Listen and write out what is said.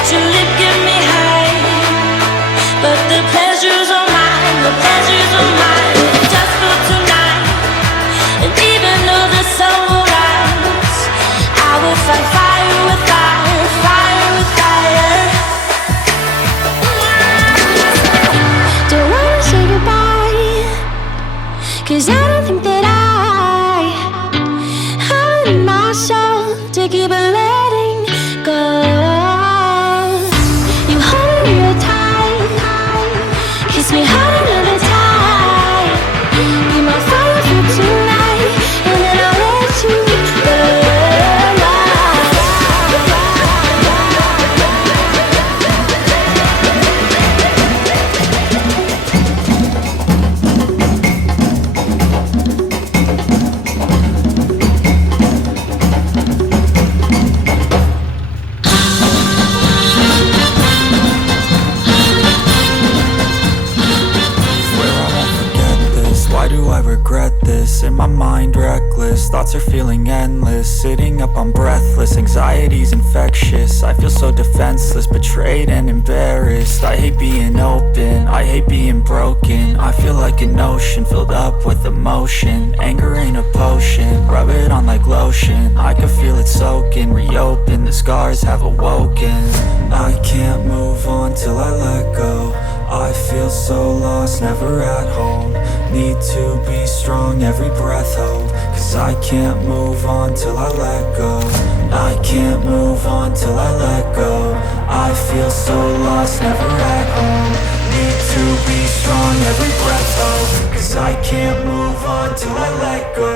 Let your lip get me high, but the pleasure's all mine, the pleasure's all mine. Just for tonight, and even though the sun will rise, I will fight fire with fire, fire with fire. Don't wanna say goodbye, 'cause I don't think that I have it in myself to keep it letting go. You hold me real tight, kiss me hard another time. Be my fire for tonight, and then I'll let you go. Why do I regret this? In my mind reckless, thoughts are feeling endless. Sitting up, I'm breathless, anxiety's infectious. I feel so defenseless, betrayed and embarrassed. I hate being open, I hate being broken. I feel like an ocean filled up with emotion. Anger ain't a potion, rub it on like lotion. I can feel it soaking, reopen, the scars have awoken. I can't move on till I let go. I feel so lost, never at home. Need to be strong, every breath hold. 'Cause I can't move on till I let go. I can't move on till I let go. I feel so lost, never at home. Need to be strong, every breath hold. 'Cause I can't move on till I let go.